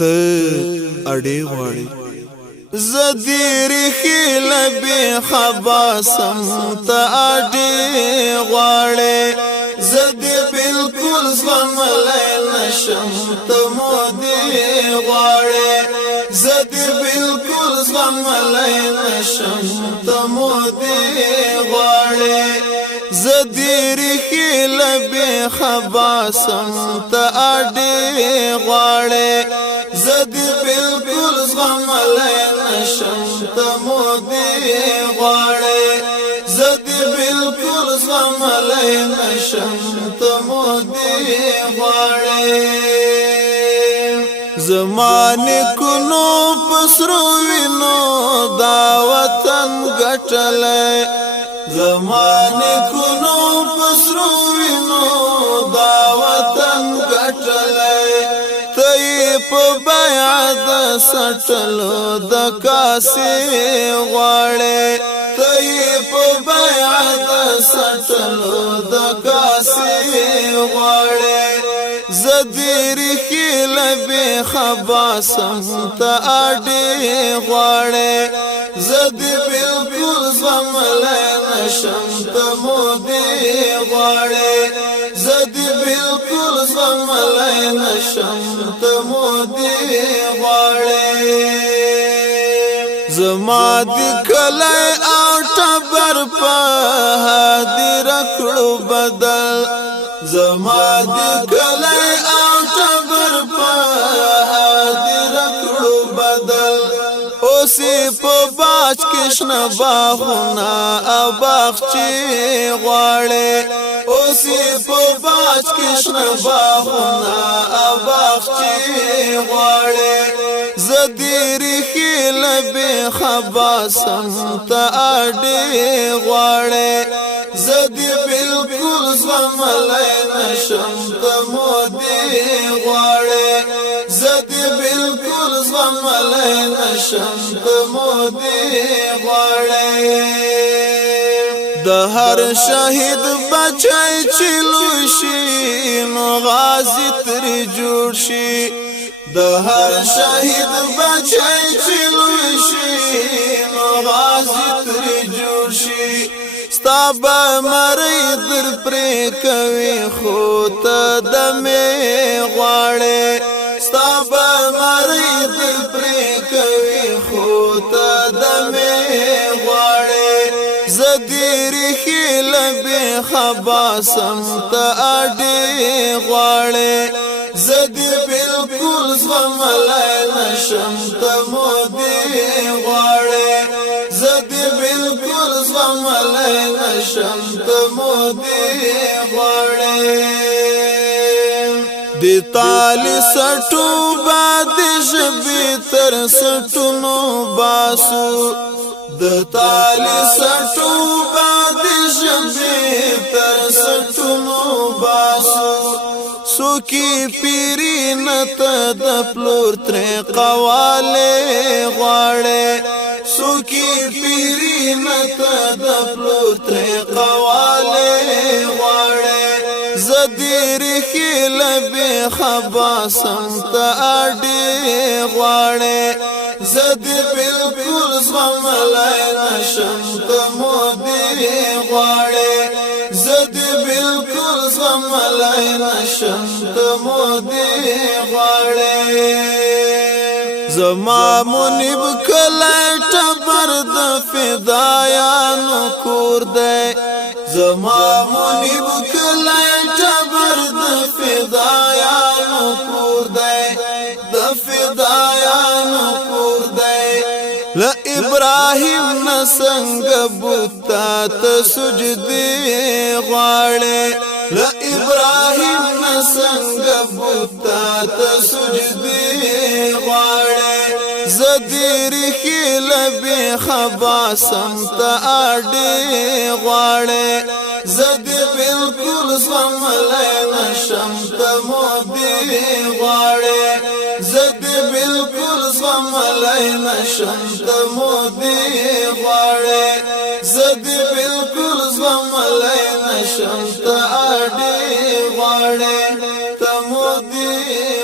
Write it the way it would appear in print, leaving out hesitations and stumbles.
ته اړې غواړې زدیر خیل بی خباسم ته اړې غواړې زدی بالکل زغملی نشم ته مودې غواړې زدی بالکل زغملی نشم ته مودې غواړې زدیر خیل بی خباسم ته اړې غواړې زدی بالکل زغملی نشم ته مودې غواړې زدی بالکل زغملی نشم ته مودې غواړې زمانه کونو پسرو وینو دا وطن ګټلې زمانه کونو پسرو وینو دا وطن ګټلې په بیع د سټلو د کاسې غواړې ته په بیع د سټلو د کاسې غواړې زدیر خیل بی خباسم ته اړې غواړې زدی بالکل زغملی نشم ته مودې غواړې زدی بالکل زغملی نشم ته مودې غواړې زما د کلی او ټبر په هدیر کړو بدل زما د کلی او ټبر په هدیر کړو بدل اوسې په باج کې شنه باغونه او باغچې غواړې اوسې په باج کې شنه باغونه او باغچې غواړې زدیر خیل بی خباسم ته اړې غواړې زدی بالکل زغملی نشم ته مودې غواړې زدی بالکل زغملی نشم ته مودې غواړې د هر شهید بچی چې لوی شي نو غازی ترې جوړ شي د هر شهید بچی چې لوی شي نو غازی ترې جوړ شي ستا به مرۍ در پرې کوي خو ته دمې غواړې ستا به مرۍ در پرې کوي خو ته دمې غواړې زدیر خیل بی خباسم ته اړې غواړې زدی بالکل زغملی نشم ته مودې غواړې زدی بالکل زغملی نشم ته مودې غواړې د تالی سټو باد ژبې تر سټونو باسو د تالی سټو باد ژبې تر سټونو باسو سوکی پیری نته د پلور ترې قواله غواړې سوکی پیری نته د پلور ترې قواله غواړې زدیر خیل بی خباسم ته اړې غواړې زدی بالکل زغملی نشم ته مودې غواړې زدی بالکل زغملی نشم ته مودې غواړې زما منیب کلی ټبر د فدایانو کور دی زما منیب کلی ټبر د فدایانو کور دی د فدایانو کور دی ل ابراهیم نسنگ بوتا ته سجدي غواړې ل ابراهیم نسنگ بوتا ته سجدي غواړې زدیر خیل بی خباسم ته اړې غواړې زدی بالکل زغملی نشم ته مودې غواړې زدی بالکل زغملی نشم ته مودې غواړې زدی بالکل زغملی نشم ته اړې غواړې ته مودې